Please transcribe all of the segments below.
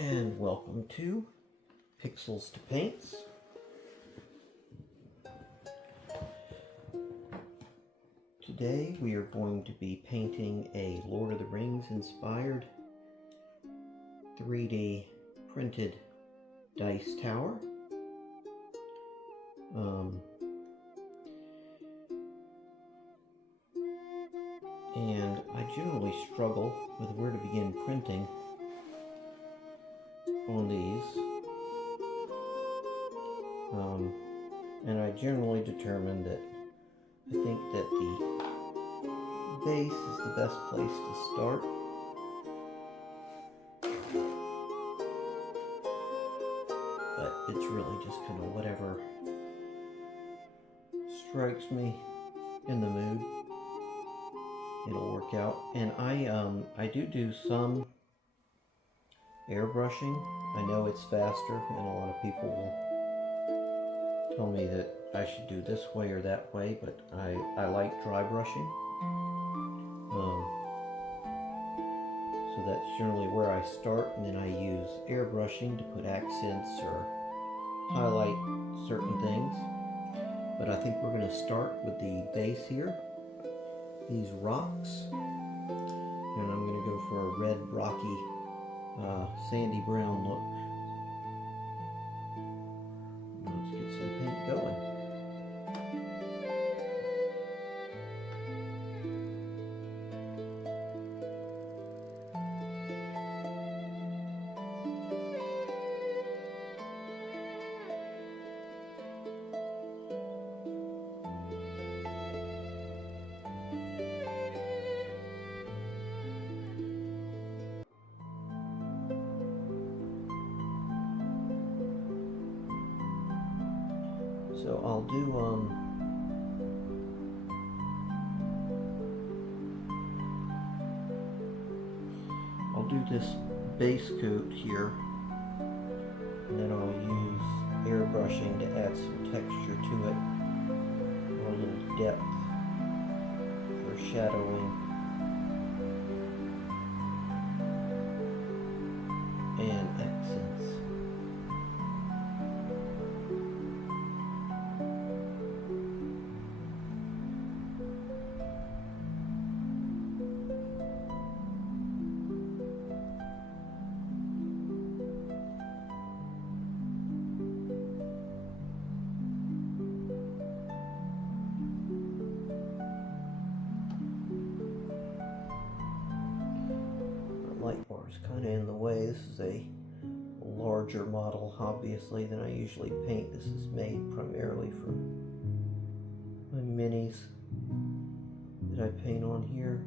And welcome to Pixels to Paints. Today we are going to be painting a Lord of the Rings inspired 3D printed dice tower. And I generally struggle with where to begin printing on these, and I generally determined that I think that the base is the best place to start. But it's really just kind of whatever strikes me in the mood, it'll work out. And I do some airbrushing. I know it's faster, and a lot of people will tell me that I should do this way or that way, but I like dry brushing. So that's generally where I start, and then I use airbrushing to put accents or highlight certain things. But I think we're going to start with the base here, these rocks, and I'm going to go for a red rocky sandy brown look. Let's get some paint going. So I'll do this base coat here, and then I'll use airbrushing to add some texture to it, or a little depth for shadowing and accents. Light bar is kind of in the way. This is a larger model, obviously, than I usually paint. This is made primarily for my minis that I paint on here.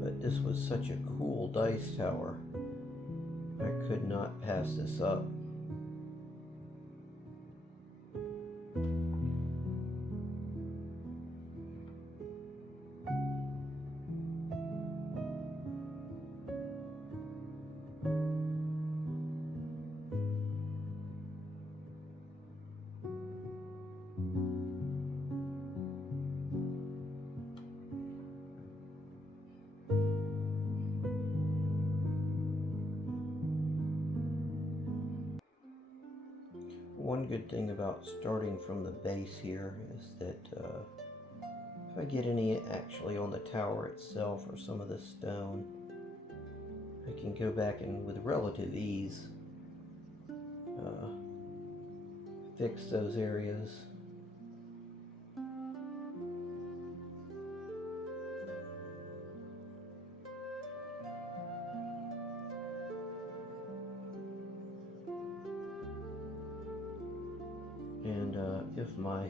But this was such a cool dice tower, I could not pass this up. One good thing about starting from the base here is that if I get any actually on the tower itself or some of the stone, I can go back and with relative ease fix those areas. And if my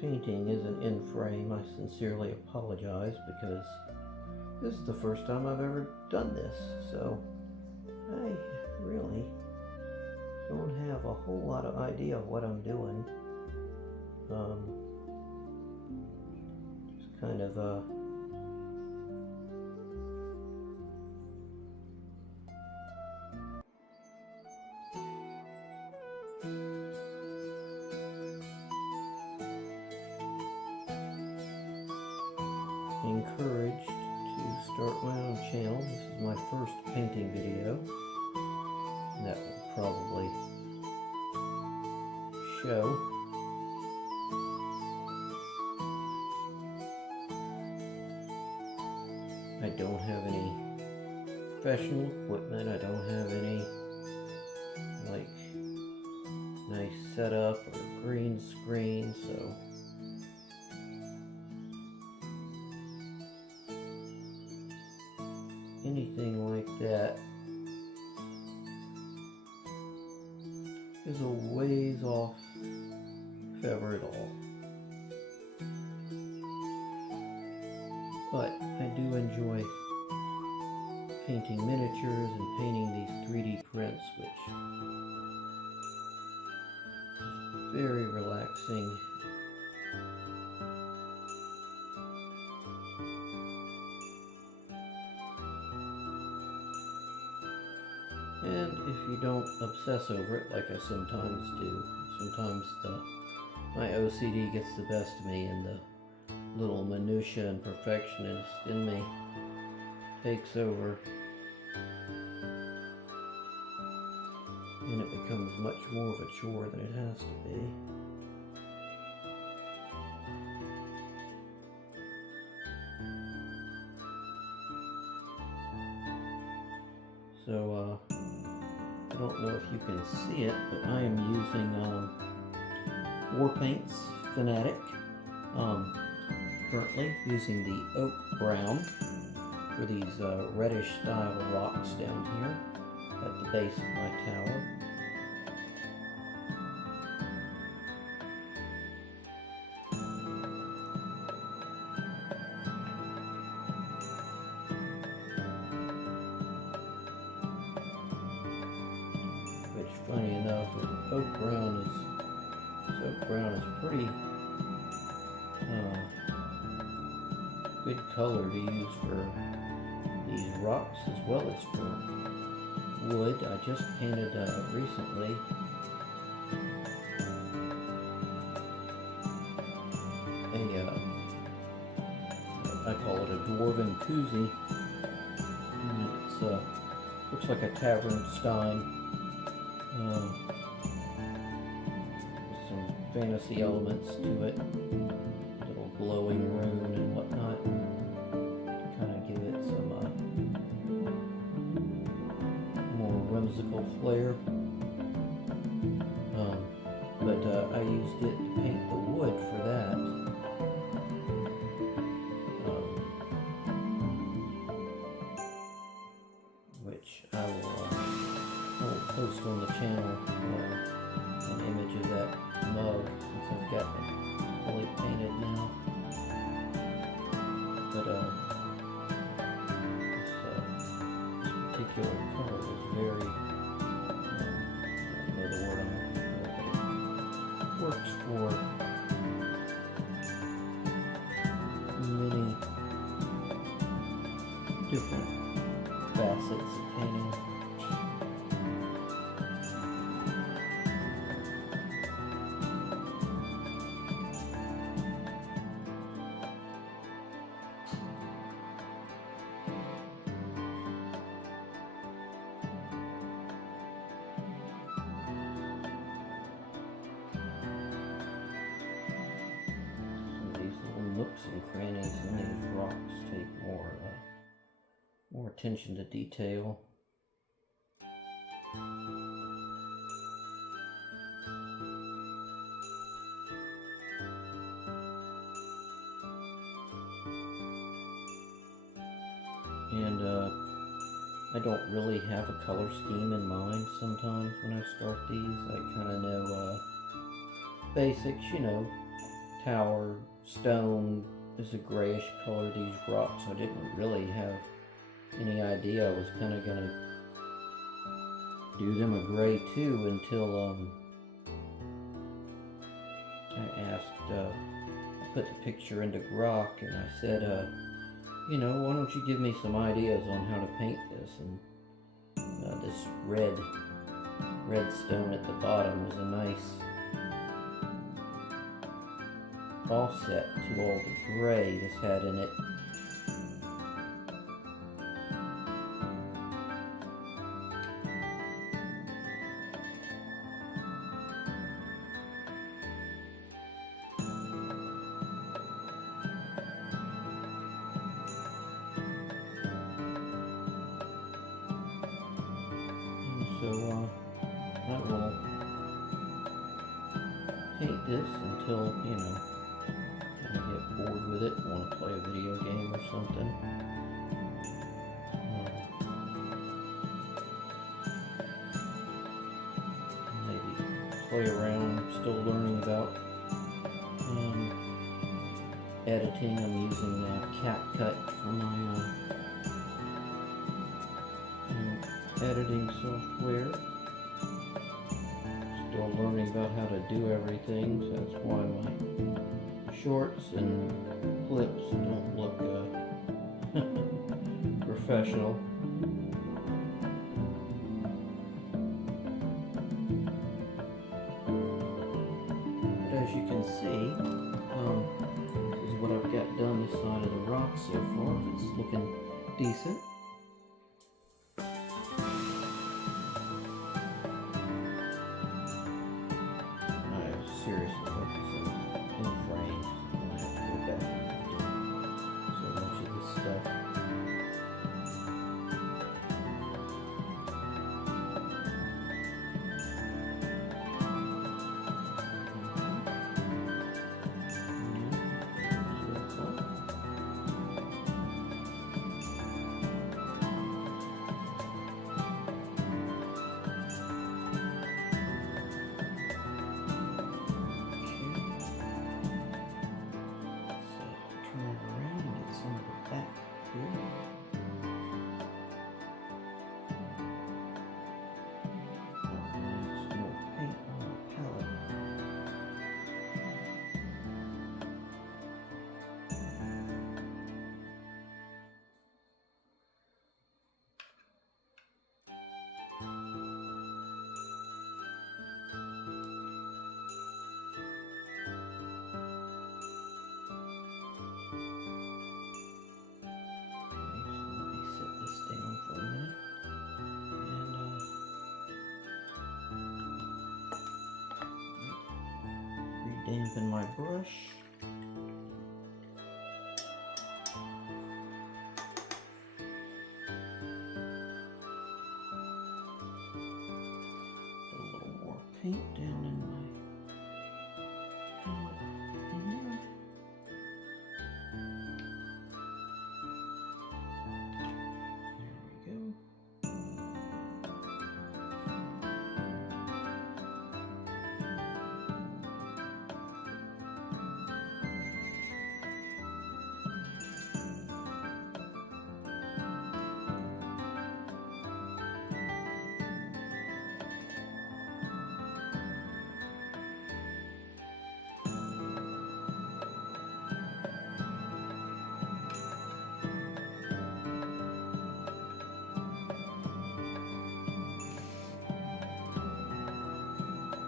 painting isn't in frame, I sincerely apologize, because this is the first time I've ever done this, so I really don't have a whole lot of idea of what I'm doing. Just kind of go. And that will probably show. I don't have any professional equipment. I don't have any like nice setup or green screen, so anything like that is a ways off, if ever at all. But I do enjoy painting miniatures and painting these 3D prints, which is very relaxing. And if you don't obsess over it like I sometimes do, sometimes my OCD gets the best of me and the little minutia and perfectionist in me takes over, and it becomes much more of a chore than it has to be. So I don't know if you can see it, but I am using Warpaint's Fanatic. Currently using the oak brown for these reddish style rocks down here at the base of my tower. Which, funny enough, oak brown is pretty good color to use for these rocks as well as for wood. I just painted recently I call it a dwarven koozie, and it's looks like a tavern stein with some fantasy elements to it, little glowing rune and whatnot, to kind of give it some more whimsical flair. But I used it to paint the wood for that. Which I will post on the channel, an image of that mug, since I've got it fully painted now. But this particular color is very, I don't know the word I'm looking for, but it works for many different facets of painting. Nooks and crannies in these rocks take more attention to detail. And I don't really have a color scheme in mind sometimes when I start these. I kind of know basics, you know, tower, stone is a grayish color, these rocks. I didn't really have any idea I was kind of going to do them a gray too until I asked, I put the picture into Grok and I said, you know, why don't you give me some ideas on how to paint this? And this red stone at the bottom was a nice offset to all the gray this had in it. I will paint this until, you know, I get bored with it, want to play a video game or something. Maybe play around, still learning about editing. I'm using CapCut for my editing software. Still learning about how to do everything, so that's why my shorts and clips don't look professional. But as you can see, this is what I've got done this side of the rock so far. It's looking decent. Seriously focusing in frames. I have to go back and do so much of this stuff. Dampen my brush. A little more paint down in my palette here. There we go.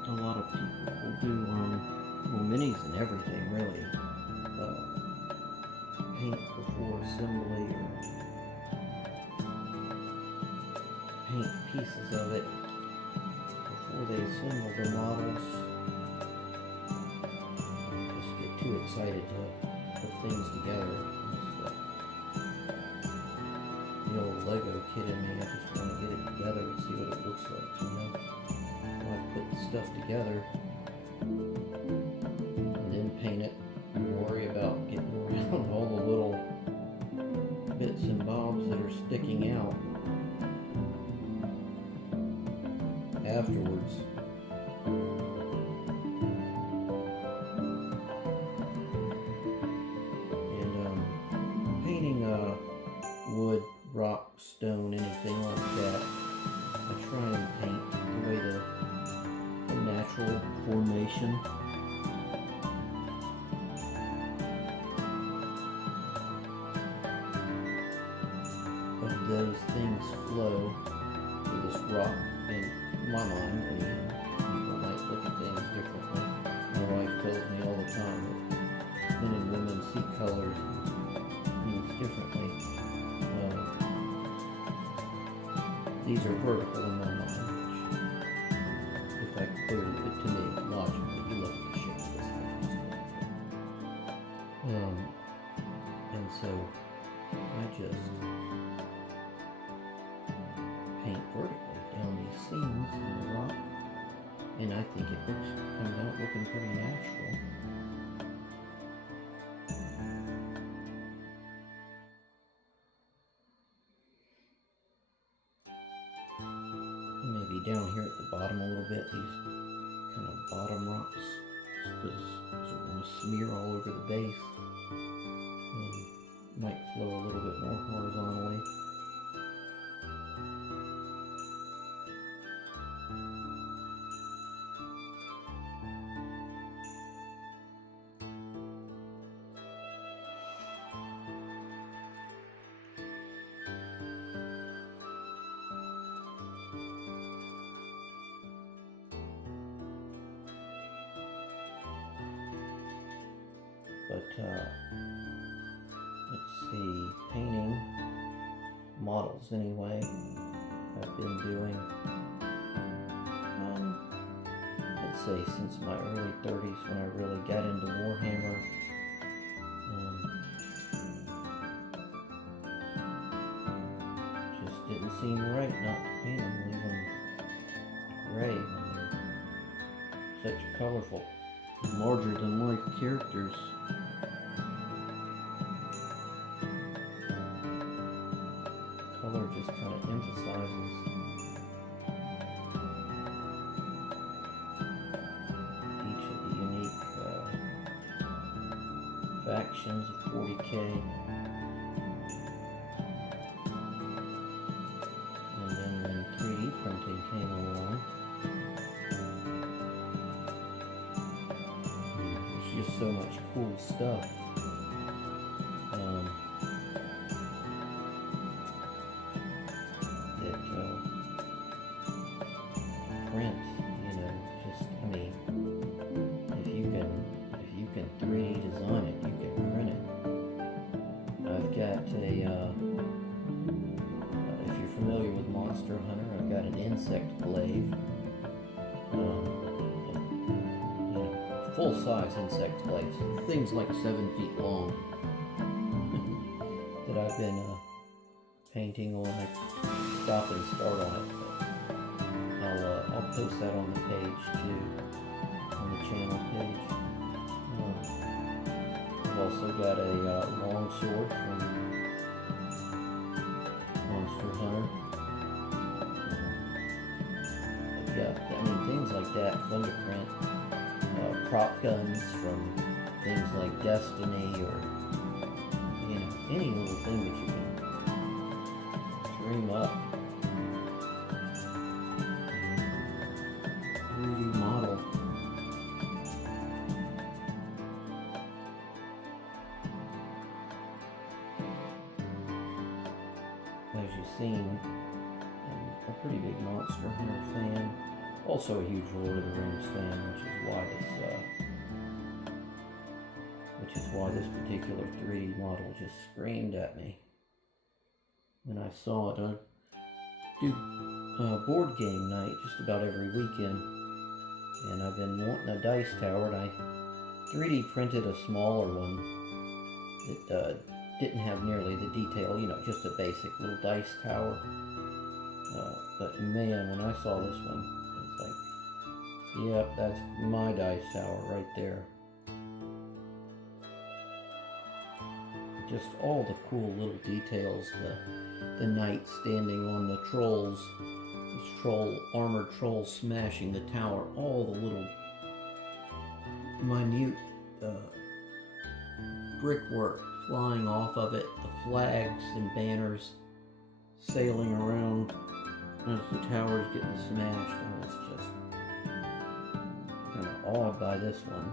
A lot of people will do minis and everything, really. Paint before assembly, or paint pieces of it before they assemble the models. Just get too excited to put things together. The old Lego kid in me, I just want to get it together and see what it looks like, you know? I put the stuff together and then paint it and worry about getting around all the little bits and bobs that are sticking out afterwards. And painting wood, rock, stone, anything like that, I try and paint the way the natural formation of those things flow through this rock. In my mind, people might look at things differently. My wife tells me all the time that men and women see colors and things differently. These are vertical in my mind. If I clearly put to me logically, you look at the shape of this thing. And so I just paint vertically down these seams in the rock and I think it comes out looking pretty natural. Maybe down here at the bottom a little bit, these kind of bottom rocks, because I don't want to smear all over the base. Might flow a little bit more horizontally. But let's see, painting models anyway, I've been doing, I'd say since my early 30s when I really got into Warhammer. Just didn't seem right not to paint them, leave them gray when they're such colorful, larger than life characters. Color just kind of emphasizes each of the unique factions of 40K. And then when 3D printing came along, there's just so much cool stuff. Print, you know, just, I mean, if you can 3D design it, you can print it. I've got a, if you're familiar with Monster Hunter, I've got an insect glaive, you know, full-size insect glaives, things like 7 feet long, that I've been painting on. I stop and start on it. I'll post that on the page too, on the channel page. I've also got a long sword from Monster Hunter. I've got, I mean, things like that, fun to print. Prop guns from things like Destiny, or, you know, any little thing that you can dream up. 3D model. As you've seen, I'm a pretty big Monster Hunter fan. Also a huge Lord of the Rings fan, which is why this particular 3D model just screamed at me when I saw it. I do board game night just about every weekend. And I've been wanting a dice tower, and I 3D printed a smaller one that didn't have nearly the detail, you know, just a basic little dice tower. But man, when I saw this one, it's like, yep, that's my dice tower right there. Just all the cool little details, the knight standing on the trolls, this armored troll smashing the tower, all the little minute brickwork flying off of it, the flags and banners sailing around as the tower's getting smashed. I was just kind of awed by this one.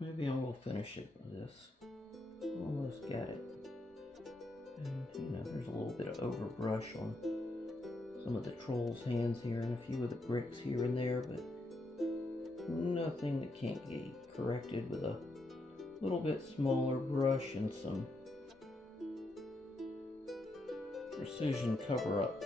maybe I will finish it with this. Almost got it. And you know, there's a little bit of overbrush on some of the troll's hands here and a few of the bricks here and there, but nothing that can't get corrected with a little bit smaller brush and some precision cover-up.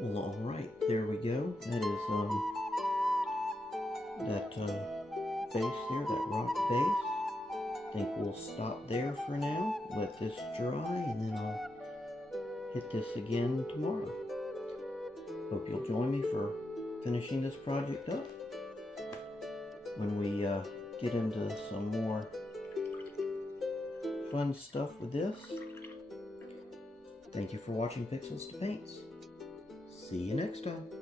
Well, all right, there we go. That is that base there, that rock base. I think we'll stop there for now. Let this dry, and then I'll hit this again tomorrow. Hope you'll join me for finishing this project up when we get into some more fun stuff with this. Thank you for watching Pixels to Paints. See you next time.